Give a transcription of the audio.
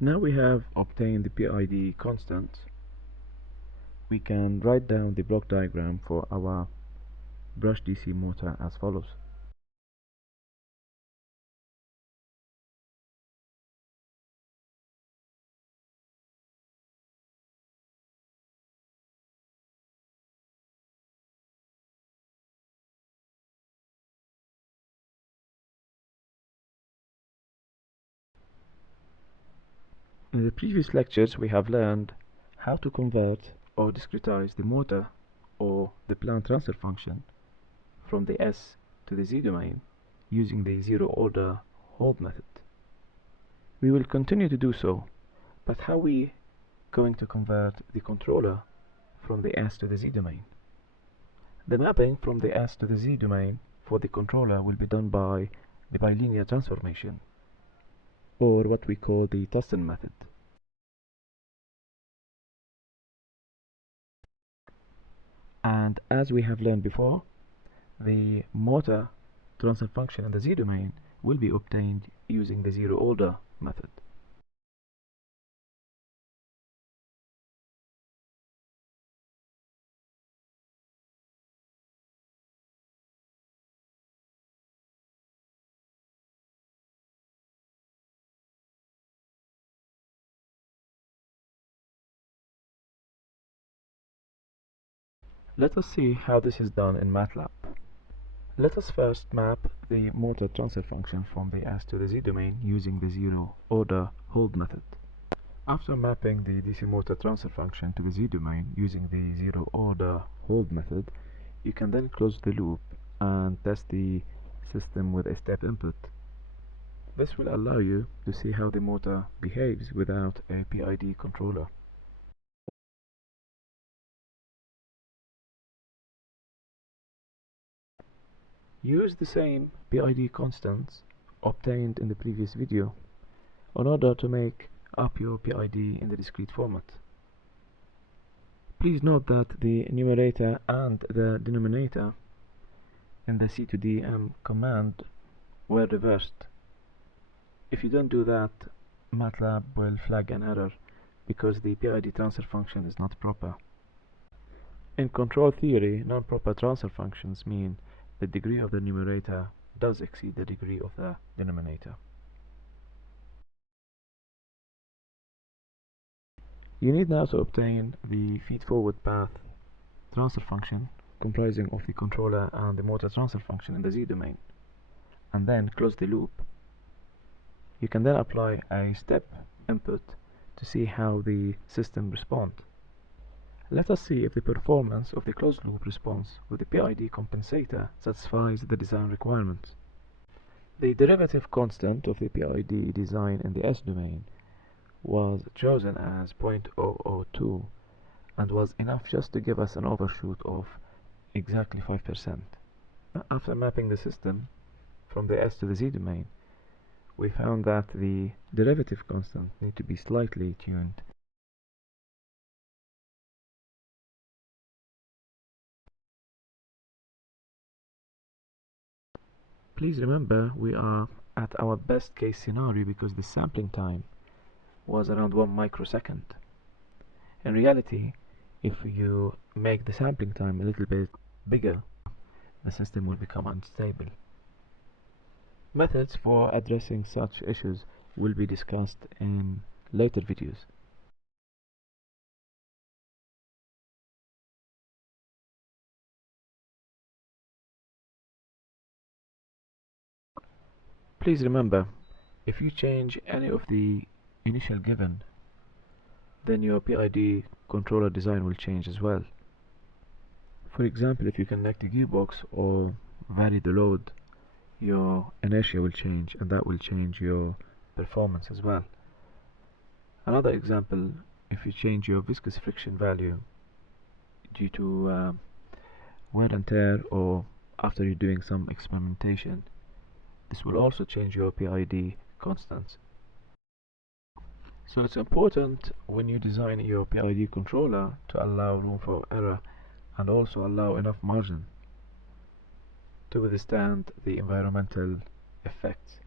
Now we have obtained the PID constant, we can write down the block diagram for our brush DC motor as follows. In the previous lectures we have learned how to convert or discretize the motor or the plant transfer function from the S to the Z domain using the zero order hold method. We will continue to do so, but how are we going to convert the controller from the S to the Z domain? The mapping from the S to the Z domain for the controller will be done by the bilinear transformation, or what we call the Tustin method. And as we have learned before, the motor transfer function in the Z domain will be obtained using the zero order method. Let us see how this is done in Matlab. Let us first map the motor transfer function from the S to the Z domain using the zero order hold method. After mapping the DC motor transfer function to the Z domain using the zero order hold method, you can then close the loop and test the system with a step input. This will allow you to see how the motor behaves without a PID controller. Use the same PID constants obtained in the previous video in order to make up your PID in the discrete format. Please note that the numerator and the denominator in the C to DM command were reversed. If you don't do that, Matlab will flag an error because the PID transfer function is not proper. In control theory, non-proper transfer functions mean the degree of the numerator does exceed the degree of the denominator. You need now to obtain the feed-forward path transfer function comprising of the controller and the motor transfer function in the Z domain, and then close the loop. You can then apply a step input to see how the system responds. Let us see if the performance of the closed loop response with the PID compensator satisfies the design requirements. The derivative constant of the PID design in the S domain was chosen as 0.002 and was enough just to give us an overshoot of exactly 5%. After mapping the system from the S to the Z domain, we found that the derivative constant need to be slightly tuned. Please remember we are at our best case scenario because the sampling time was around 1 microsecond. In reality, if you make the sampling time a little bit bigger, the system will become unstable. Methods for addressing such issues will be discussed in later videos. Please remember, if you change any of the initial given, then your PID controller design will change as well. For example, if you connect a gearbox or vary the load, your inertia will change, and that will change your performance as well. Another example, if you change your viscous friction value due to wear and tear or after you're doing some experimentation, this will also change your PID constants. So it's important when you design your PID controller to allow room for error and also allow enough margin to withstand the environmental effects.